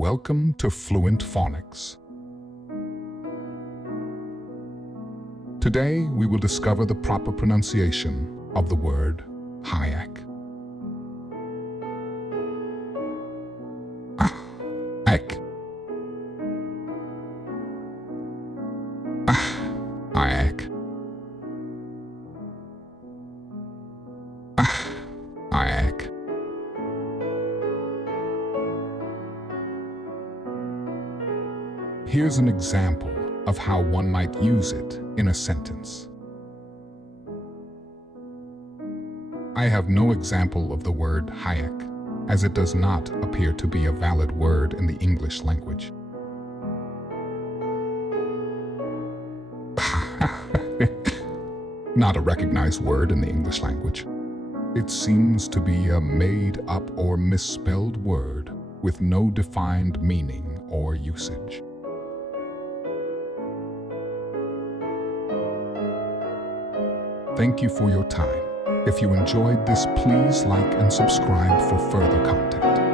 Welcome to Fluent Phonics. Today, we will discover the proper pronunciation of the word Haaek. Haaek. Haaek. Haaek. Here's an example of how one might use it in a sentence. I have no example of the word Haaek, as it does not appear to be a valid word in the English language. Not a recognized word in the English language. It seems to be a made-up or misspelled word with no defined meaning or usage. Thank you for your time. If you enjoyed this, please like and subscribe for further content.